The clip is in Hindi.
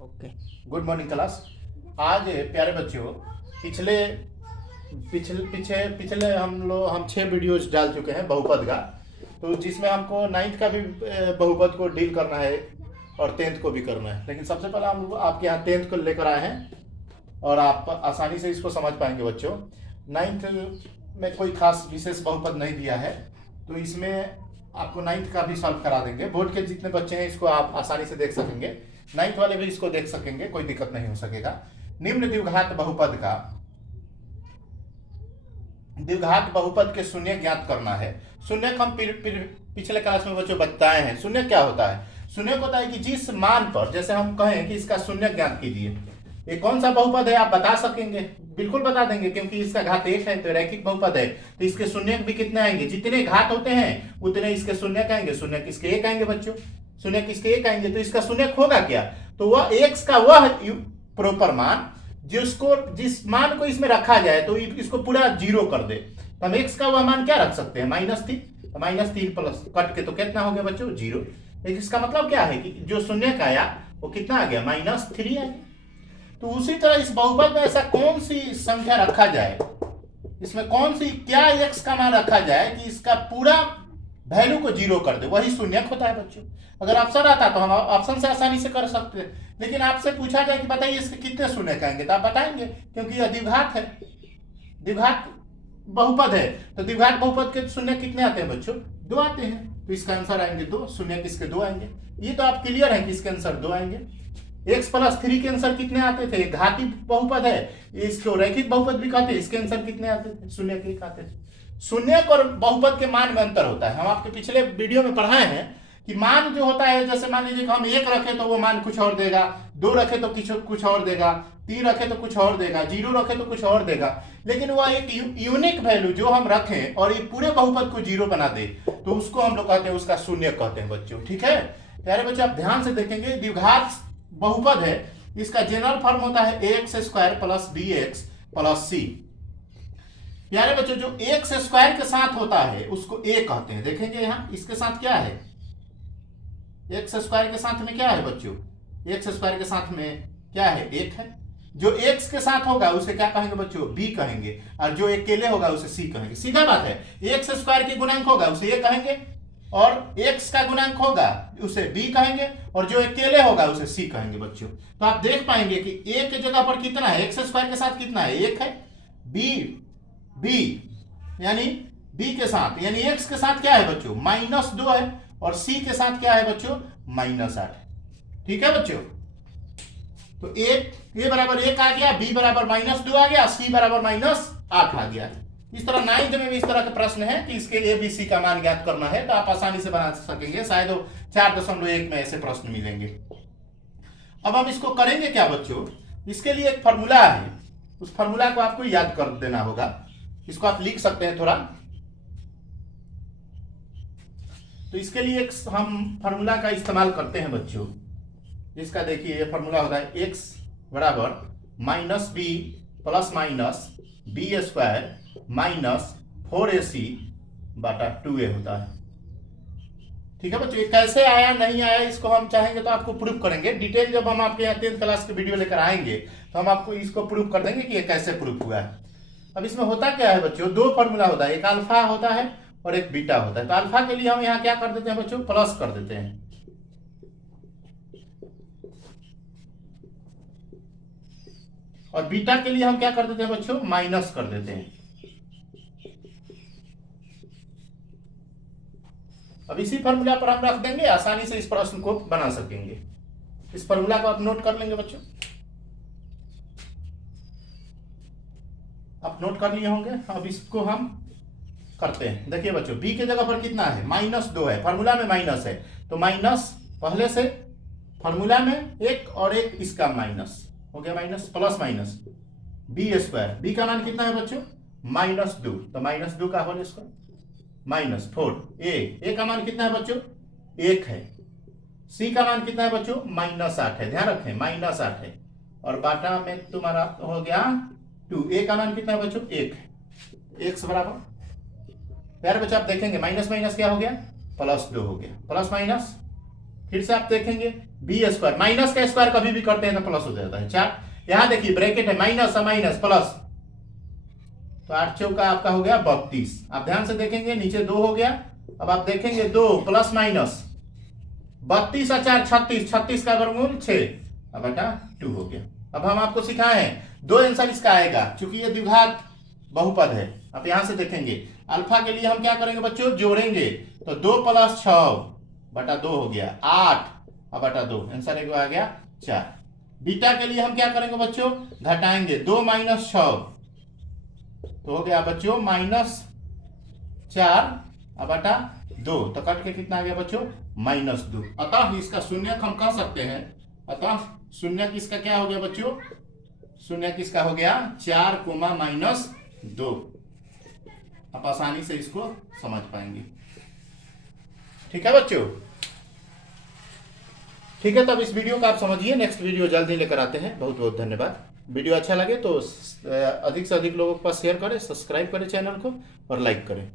ओके। Good morning class. आज प्यारे बच्चों, पिछले पिछले पीछे पिछले हम 6 वीडियोज डाल चुके हैं बहुपद का। तो जिसमें हमको नाइन्थ का भी बहुपद को डील करना है और 10th को भी करना है। लेकिन सबसे पहले हम आपके यहाँ 10th को लेकर आए हैं और आप आसानी से इसको समझ पाएंगे बच्चों। नाइन्थ में कोई खास विशेष बहुपद नहीं दिया है, तो इसमें आपको नाइन्थ का भी सॉल्व करा देंगे। बोर्ड के जितने बच्चे हैं इसको आप आसानी से देख सकेंगे, नाइन्थ वाले भी इसको देख सकेंगे, कोई दिक्कत नहीं हो सकेगा। निम्न द्विघात बहुपद के शून्य ज्ञात करना है। शून्य को हम पिछले क्लास में बच्चों बताए हैं। शून्य क्या होता है? शून्य होता है कि जिस मान पर, जैसे हम कहें कि इसका शून्य ज्ञात कीजिए, ये कौन सा बहुपद है आप बता सकेंगे? बिल्कुल बता देंगे, क्योंकि इसका घात 1 है तो रैखिक बहुपद है। तो इसके शून्य भी कितने आएंगे? जितने घात होते हैं उतने इसके शून्य आएंगे। शून्य किसके 1 आएंगे बच्चों? शून्य किसके 1 आएंगे। तो इसका शून्य होगा क्या? तो वह x का वह प्रॉपर मान जिस मान को इसमें रखा जाए तो इसको पूरा 0 कर दे। तो हम x का वह मान क्या रख सकते हैं? -3। तो -3 प्लस कट के तो कितना हो गया बच्चों? 0। इसका मतलब क्या है कि जो शून्य का आया वो कितना आ गया? -3 आ गया। तो उसी तरह इस बहुपद में ऐसा कौन सी संख्या रखा जाए, इसमें कौन सी क्या x का मान रखा जाए कि इसका पूरा वैल्यू को 0 कर दे, वही शून्य होता है बच्चों। अगर ऑप्शन आता तो हम ऑप्शन से आसानी से कर सकते हैं, लेकिन आपसे पूछा जाए कि बताइए इसके कितने शून्य कहेंगे तो आप बताएंगे, क्योंकि यह द्विघात है, द्विघात बहुपद है। तो द्विघात बहुपद के शून्य कितने आते हैं बच्चों? 2 आते हैं। तो इसका आंसर आएंगे 2। शून्य किसके 2 आएंगे? ये तो आप क्लियर है कि इसके आंसर 2 आएंगे। x+3 के आंसर कितने आते थे? घाती बहुपद है, इसको रैखिक बहुपद भी कहते हैं। इसके आंसर कितने आते थे? शून्य के 1 आते थे। शून्य और बहुपद के मान में अंतर होता है। हम आपके पिछले वीडियो में पढ़ाए हैं कि मान जो होता है, जैसे मान लीजिए कि हम 1 रखे तो वो मान कुछ और देगा, 2 रखे तो कुछ और देगा, 3 रखे तो कुछ और देगा, 0 रखे तो कुछ और देगा। लेकिन वह एक यूनिक वैल्यू जो हम रखें और ये पूरे बहुपद को 0 बना दे तो उसको हम लोग कहते हैं, उसका शून्य कहते हैं बच्चों। ठीक है प्यारे बच्चों, आप ध्यान से देखेंगे। द्विघात बहुपद है, इसका जनरल फॉर्म होता है ax² + bx + c। प्यारे बच्चों, जो x² के साथ होता है उसको a कहते हैं। देखेंगे यहां इसके साथ क्या है? x² के साथ में क्या है बच्चों? x² के साथ में क्या है? 1 है। जो x के साथ होगा उसे क्या कहेंगे बच्चों? b कहेंगे, और जो अकेले होगा उसे c कहेंगे। सीधा बात है, x² के गुणांक होगा उसे a कहेंगे, और x का गुणांक होगा उसे b कहेंगे, और जो अकेले होगा उसे c कहेंगे बच्चों। तो आप देख पाएंगे कि a के जगह पर कितना है? x² के साथ कितना है? 1 है। b यानी b के साथ, यानी x के साथ क्या है बच्चों? -2 है, और c के साथ क्या है बच्चों? -8 है। ठीक है बच्चों, तो a बराबर 1 आ गया, b बराबर -2 आ गया, c बराबर -8 आ गया। इस तरह 9th में भी इस तरह का प्रश्न है कि इसके a b c का मान ज्ञात करना है, तो आप आसानी से बना सकेंगे। शायद 4.1 में ऐसे प्रश्न मिलेंगे। अब हम इसको करेंगे क्या बच्चों? इसके लिए एक फॉर्मूला है, उस फॉर्मूला को आपको याद कर देना होगा। इसको आप लिख सकते हैं थोड़ा। तो इसके लिए एक हम फॉर्मूला का इस्तेमाल करते हैं बच्चों, जिसका देखिए ये फॉर्मूला होता है x बराबर -b ± b² - 4ac बटा 2a होता है। ठीक है बच्चों, ये कैसे आया नहीं आया इसको हम चाहेंगे तो आपको प्रूफ करेंगे। डिटेल जब हम आपके यहाँ 10th क्लास के वीडियो लेकर आएंगे तो हम आपको इसको प्रूफ कर देंगे कि ये कैसे प्रूफ हुआ है। अब इसमें होता क्या है बच्चों? 2 फॉर्मूला होता है, एक अल्फा होता है और एक बीटा होता है। तो अल्फा के लिए हम यहाँ क्या कर देते हैं बच्चों? प्लस कर देते हैं, और बीटा के लिए हम क्या कर देते हैं बच्चों? माइनस कर देते हैं। अब इसी फॉर्मूला पर हम रख देंगे, आसानी से इस प्रश्न को बना सकेंगे। इस फॉर्मूला को आप नोट कर लेंगे बच्चों, आप नोट कर लिए होंगे। अब इसको हम करते हैं। देखिए बच्चों, b के जगह पर कितना है? -2 है, फॉर्मूला में माइनस है, तो माइनस पहले से फॉर्मूला में 1 और 1 इसका माइनस हो गया, minus plus minus b²। b का मान कितना है बच्चों? -2, तो -2 का होल स्क्वायर -4। a का मान कितना है बच्चों? 1 है। c का मान कितना है बच्चों? -8 है। ध्यान रखें -8 है, और बाटा में तुम्हारा हो गया 2। a का मान कितना है बच्चों? 1 है। x बराबर, प्यारे बच्चों आप देखेंगे माइनस माइनस क्या हो गया? +2 हो गया। प्लस माइनस फिर से आप देखेंगे बी स्क्वायर, माइनस का स्क्वायर कभी भी करते हैं तो प्लस हो जाता है 4। यहां देखिए ब्रैकेट है, माइनस और माइनस प्लस, तो 8 चौका आपका हो गया 32। आप ध्यान से देखेंगे नीचे 2 हो गया। अब आप देखेंगे 2 प्लस माइनस 32 और 4 36, 36 का वर्गमूल 6 अब बेटा 2 हो गया। अब हम आपको सिखाए हैं 2 आंसर इसका आएगा, क्योंकि ये द्विघात बहुपद है। आप यहां से देखेंगे अल्फा के लिए हम क्या करेंगे बच्चों, जोड़ेंगे, तो 2 प्लस 6 बटा 2 हो गया 8 और बटा 2, आंसर एक आ गया 4। बीटा के लिए हम क्या करेंगे बच्चों, घटाएंगे, 2 माइनस 6 तो हो गया बच्चों -4 और बटा 2, तो कट के कितना आ गया बच्चों -2। अतः इसका शून्यक हम कह सकते हैं, अतः शून्यक इसका क्या हो गया बच्चों, शून्यक इसका हो गया 4 -2। आप आसानी से इसको समझ पाएंगे। ठीक है बच्चों, ठीक है, तब इस वीडियो को आप समझिए, नेक्स्ट वीडियो जल्दी लेकर आते हैं। बहुत बहुत धन्यवाद। वीडियो अच्छा लगे तो अधिक से अधिक लोगों के पास शेयर करें, सब्सक्राइब करें चैनल को और लाइक करें।